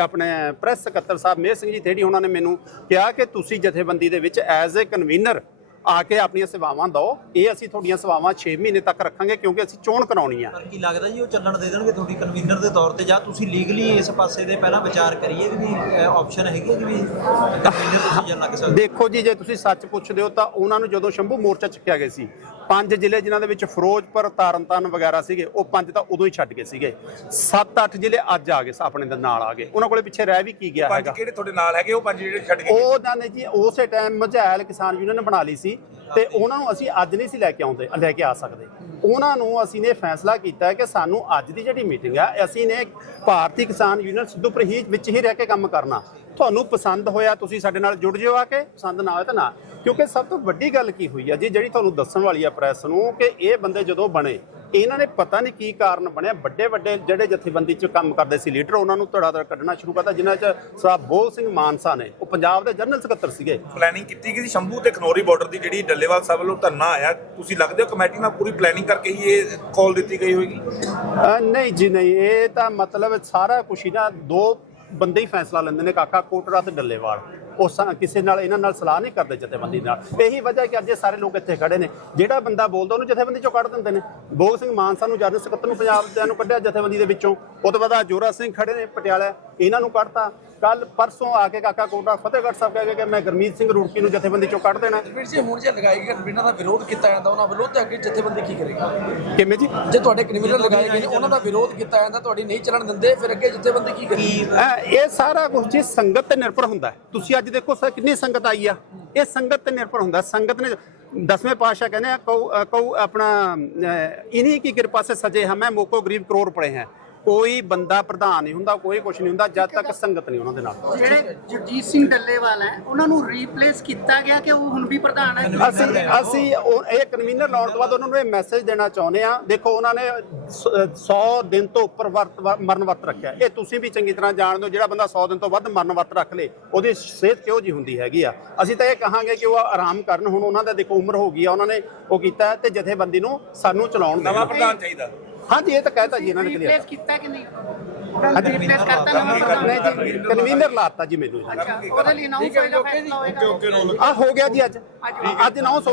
ਆਪਣੇ ਪ੍ਰੈਸ ਸਕੱਤਰ ਸਾਹਿਬ ਮੇਰ ਸਿੰਘ ਜੀ ਥੇੜੀ ਉਹਨਾਂ ਨੇ ਮੈਨੂੰ ਕਿਹਾ ਕਿ ਤੁਸੀਂ ਜਥੇਬੰਦੀ ਦੇ ਵਿੱਚ ਐਜ਼ ਅ ਕਨਵੀਨਰ ਆ ਕੇ ਆਪਣੀਆਂ ਸੇਵਾਵਾਂ ਦਿਓ। ਇਹ ਅਸੀਂ ਤੁਹਾਡੀਆਂ ਸੇਵਾਵਾਂ 6 ਮਹੀਨੇ ਤੱਕ ਰੱਖਾਂਗੇ ਕਿਉਂਕਿ ਅਸੀਂ ਚੋਣ ਕਰਾਉਣੀ ਆ ਪਰ ਕੀ ਲੱਗਦਾ ਜੀ ਉਹ ਚੱਲਣ ਦੇ ਦੇਣਗੇ ਤੁਹਾਡੀ ਕਨਵੀਨਰ ਦੇ ਤੌਰ ਤੇ ਜਾਂ ਤੁਸੀਂ ਲੀਗਲੀ ਇਸ ਪਾਸੇ ਦੇ ਪਹਿਲਾਂ ਵਿਚਾਰ ਕਰੀਏ ਕਿ ਵੀ ਆਪਸ਼ਨ ਹੈਗੀ ਕਿ ਵੀ ਕਨਵੀਨਰ ਤੁਸੀਂ ਜਾਂ ਲੱਗ ਸਕਦੇ? ਦੇਖੋ ਜੀ ਜੇ ਤੁਸੀਂ ਸੱਚ ਪੁੱਛਦੇ ਹੋ ਤਾਂ ਉਹਨਾਂ ਨੂੰ ਜਦੋਂ ਸ਼ੰਭੂ ਮੋਰਚਾ ਚੱਕਿਆ ਗਿਆ ਸੀ ਪੰਜ ਜ਼ਿਲ੍ਹੇ ਜਿਨ੍ਹਾਂ ਦੇ ਵਿੱਚ ਫਿਰੋਜ਼ਪੁਰ ਤਰਨਤਾਰਨ ਵਗੈਰਾ ਸੀਗੇ ਉਹ ਪੰਜ ਤਾਂ ਉਦੋਂ ਹੀ ਛੱਡ ਗਏ ਸੀਗੇ। 7-8 ਜ਼ਿਲ੍ਹੇ ਅੱਜ ਆ ਗਏ ਆਪਣੇ ਦੇ ਨਾਲ ਆ ਗਏ। ਉਹਨਾਂ ਕੋਲੇ ਪਿੱਛੇ ਰਹਿ ਵੀ ਕੀ ਗਿਆ ਪੰਜ ਹੈਗਾ? ਕਿਹੜੇ ਤੁਹਾਡੇ ਨਾਲ ਹੈਗੇ ਉਹ ਪੰਜ ਜਿਹੜੇ ਛੱਡ ਗਏ? ਉਹ ਉਹਨਾਂ ਨੇ ਜੀ ਉਸੇ ਟਾਈਮ ਮਝੈਲ ਕਿਸਾਨ ਯੂਨੀਅਨ ਬਣਾ ਲਈ ਸੀ ਤੇ ਉਹਨਾਂ ਨੂੰ ਅਸੀਂ ਅੱਜ ਨਹੀਂ ਸੀ ਲੈ ਕੇ ਆਉਂਦੇ ਲੈ ਕੇ ਆ ਸਕਦੇ। ਉਹਨਾਂ ਨੂੰ ਅਸੀਂ ਨੇ ਫੈਸਲਾ ਕੀਤਾ ਕਿ ਸਾਨੂੰ ਅੱਜ ਦੀ ਜਿਹੜੀ ਮੀਟਿੰਗ ਆ ਅਸੀਂ ਨੇ ਭਾਰਤੀ ਕਿਸਾਨ ਯੂਨੀਅਨ ਸਿੱਧੂਪੁਰ ਹੀ ਵਿੱਚ ਹੀ ਰਹਿ ਕੇ ਕੰਮ ਕਰਨਾ। ਤੁਹਾਨੂੰ ਪਸੰਦ ਹੋਇਆ ਤੁਸੀਂ ਸਾਡੇ ਨਾਲ ਜੁੜ ਜਿਓ ਆ ਕੇ ਪਸੰਦ ਨਾ ਹੋਇਆ ਤਾਂ ਨਾ। ਕਿਉਂਕਿ ਸਭ ਤੋਂ ਵੱਡੀ ਗੱਲ ਕੀ ਹੋਈ ਆ ਜੀ ਜਿਹੜੀ ਤੁਹਾਨੂੰ ਦੱਸਣ ਵਾਲੀ ਆ ਪ੍ਰੈਸ ਨੂੰ ਕਿ ਇਹ ਬੰਦੇ ਜਦੋਂ ਬਣੇ ਇਹਨਾਂ ਨੇ ਪਤਾ ਨਹੀਂ ਕੀ ਕਾਰਨ ਬਣਿਆ। ਵੱਡੇ ਵੱਡੇ ਜਿਹੜੇ ਜਥੇਬੰਦੀ 'ਚ ਕੰਮ ਕਰਦੇ ਸੀ ਲੀਡਰ ਉਹਨਾਂ ਨੂੰ ਧੜਾ ਧੜ ਕੱਢਣਾ ਸ਼ੁਰੂ ਕਰਤਾ ਜਿਨ੍ਹਾਂ 'ਚ ਸਾਹਿਬ ਬੋਲ ਸਿੰਘ ਮਾਨਸਾ ਨੇ। ਉਹ ਪੰਜਾਬ ਦੇ ਜਨਰਲ ਸਕੱਤਰ ਸੀਗੇ। ਪਲੈਨਿੰਗ ਕੀਤੀ ਗਈ ਸੀ ਸ਼ੰਭੂ ਤੇ ਖਨੌਰੀ ਬਾਰਡਰ ਦੀ ਜਿਹੜੀ ਡੱਲੇਵਾਲ ਸਾਹਿਬ ਵੱਲੋਂ ਧਰਨਾ ਆਇਆ। ਤੁਸੀਂ ਲੱਗਦੇ ਹੋ ਕਮੇਟੀ ਨਾਲ ਪੂਰੀ ਪਲੈਨਿੰਗ ਕਰਕੇ ਹੀ ਇਹ ਕਾਲ ਦਿੱਤੀ ਗਈ ਹੋਏਗੀ? ਨਹੀਂ ਜੀ ਨਹੀਂ। ਇਹ ਤਾਂ ਮਤਲਬ ਸਾਰਾ ਕੁਛ ਹੀ ਨਾ ਦੋ ਬੰਦੇ ਹੀ ਫੈਸਲਾ ਲੈਂਦੇ ਨੇ ਕਾਕਾ ਕੋਟੜਾ ਤੇ ਡੱਲੇਵਾਲ। ਉਹ ਸਾ- ਕਿਸੇ ਨਾਲ, ਇਹਨਾਂ ਨਾਲ ਸਲਾਹ ਨਹੀਂ ਕਰਦੇ ਜਥੇਬੰਦੀ ਨਾਲ। ਇਹੀ ਵਜ੍ਹਾ ਕਿ ਅੱਜ ਇਹ ਸਾਰੇ ਲੋਕ ਇੱਥੇ ਖੜੇ ਨੇ। ਜਿਹੜਾ ਬੰਦਾ ਬੋਲਦਾ, ਉਹਨੂੰ ਜਥੇਬੰਦੀ ਚੋਂ ਕੱਢ ਦਿੰਦੇ ਨੇ। ਬੋਗ ਸਿੰਘ ਮਾਨਸਾ ਨੂੰ ਜਨਰਲ ਸਕੱਤਰ ਨੂੰ ਪੰਜਾਬ ਦੇ ਨੂੰ ਕੱਢਿਆ ਜਥੇਬੰਦੀ ਦੇ ਵਿੱਚੋਂ। ਉਹ ਤੋਂ ਬਾਅਦ ਜੋਰਾ ਸਿੰਘ ਖੜੇ ਨੇ, ਪਟਿਆਲਾ। ਇਹਨਾਂ ਨੂੰ ਕੱਢਤਾ। ਕੱਲ ਪਰਸੋਂ ਆ ਕੇ ਕਾਕਾ ਕੋਟਾ ਫਤਿਹਗੜ੍ਹ ਸਾਹਿਬ ਕਹਿ ਕੇ ਕਿ ਮੈਂ ਗਰਮੀਤ ਸਿੰਘ ਰੂੜਕੀ ਨੂੰ ਜਥੇਬੰਦੀ ਚੋਂ ਕੱਢ ਦੇਣਾ। ਵੀਰ ਜੀ ਹੁਣ ਜੇ ਲਗਾਈ ਗਈ ਇਹਨਾਂ ਦਾ ਵਿਰੋਧ ਕੀਤਾ ਜਾਂਦਾ ਉਹਨਾਂ ਵਿਰੋਧ ਤੇ ਅੱਗੇ ਜਥੇਬੰਦੀ ਕੀ ਕਰੇਗਾ? ਕਿਵੇਂ ਜੀ? ਜੇ ਤੁਹਾਡੇ ਕ੍ਰਿਮੀਨਲ ਲਗਾਏ ਗਏ ਉਹਨਾਂ ਦਾ ਵਿਰੋਧ ਕੀਤਾ ਜਾਂਦਾ ਤੁਹਾਡੀ ਨਹੀਂ ਚੱਲਣ ਦਿੰਦੇ ਫਿਰ ਅੱਗੇ ਜਥੇਬੰਦੀ ਕੀ ਕਰੇਗੀ? ਇਹ ਸਾਰਾ ਕੁਝ ਜੀ ਸੰਗਤ ਤੇ ਨਿਰਭਰ ਹੁੰਦਾ ਤੁਸੀਂ ਅੱਜ ਦੇਖੋ ਸਰ ਕਿੰਨੀ ਸੰਗਤ ਆਈ ਆ। ਇਹ ਸੰਗਤ ਤੇ ਨਿਰਭਰ ਹੁੰਦਾ। ਸੰਗਤ ਨੇ ਦਸਵੇਂ ਪਾਤਸ਼ਾਹ ਕਹਿੰਦੇ ਆ ਕਉ ਆਪਣਾ ਇਨਹੀ ਕੀ ਕਿਰਪਾ ਸੇ ਸਜੇ ਹਮੇ ਮੋਕੋ ਗਰੀਬ ਕਰੋੜ ਪੜੇ ਹੈ। ਕੋਈ ਬੰਦਾ ਪ੍ਰਧਾਨ ਨਹੀਂ ਹੁੰਦਾ ਕੋਈ ਕੁਝ ਨਹੀਂ ਹੁੰਦਾ ਜਦ ਤੱਕ ਸੰਗਤ ਨਹੀਂ ਉਹਨਾਂ ਦੇ ਨਾਲ। ਜਿਹੜੇ ਜਗਜੀਤ ਸਿੰਘ ਡੱਲੇਵਾਲ ਹੈ ਉਹਨਾਂ ਨੂੰ ਰੀਪਲੇਸ ਕੀਤਾ ਗਿਆ ਕਿ ਉਹ ਹੁਣ ਵੀ ਪ੍ਰਧਾਨ ਹੈ? ਅਸੀਂ ਅਸੀਂ ਉਹ- ਇਹ ਕਨਵੀਨਰ ਲਾਉਣ ਤੋਂ ਬਾਅਦ ਉਹਨਾਂ ਨੂੰ ਇਹ ਮੈਸੇਜ ਦੇਣਾ ਚਾਹੁੰਦੇ ਆ ਦੇਖੋ ਉਹਨਾਂ ਨੇ 100 ਦਿਨ ਤੋਂ ਉੱਪਰ ਵਰਤ ਵ- ਮਰਨ ਵਰਤ ਰੱਖਿਆ। ਇਹ ਤੁਸੀਂ ਵੀ ਚੰਗੀ ਤਰ੍ਹਾਂ ਜਾਣਦੇ ਹੋ ਜਿਹੜਾ ਬੰਦਾ 100 ਦਿਨ ਤੋਂ ਵੱਧ ਮਰਨ ਵਰਤ ਰੱਖ ਲੇ ਉਹਦੀ ਸਿਹਤ ਕਿਹੋ ਜੀ ਹੁੰਦੀ ਹੈਗੀ ਆ? ਅਸੀਂ ਤਾਂ ਇਹ ਕਹਾਂਗੇ ਕਿ ਉਹ ਆਰਾਮ ਕਰਨ। ਹੁਣ ਉਹਨਾਂ ਦਾ ਦੇਖੋ ਉਮਰ ਹੋ ਗਈ ਆ ਉਹਨਾਂ ਨੇ ਉਹ ਕੀਤਾ ਤੇ ਜਥੇਬੰਦੀ ਨੂੰ ਸਾਨੂੰ ਚਲਾਉਣ ਨਵਾਂ ਦੇਣਾ ਪ੍ਰਧਾਨ ਚਾਹੀਦਾ। ਹਾਂਜੀ ਇਹ ਤਾਂ ਕਹਿਤਾ ਜੀ ਇਹਨਾਂ ਨੇ ਕਲੀਅਰ ਰੀਪਲੇਸ ਕੀਤਾ ਕਿ ਨਹੀਂ? ਰੀਪਲੇਸ ਕਰਤਾ ਨਵਾਂ ਨਹੀਂ ਜੀ। ਕਨਵੀਨਰ ਲਾਤਾ ਜੀ ਮੈਨੂੰ। ਅੱਛਾ ਉਹਦੇ ਲਈ ਅਨਾਉਂਸ ਹੋਏਗਾ ਫੈਸਲਾ ਹੋਏਗਾ। ਆ ਹੋ ਗਿਆ ਜੀ ਅੱਜ। ਅੱਜ ਅਨਾਉਂਸ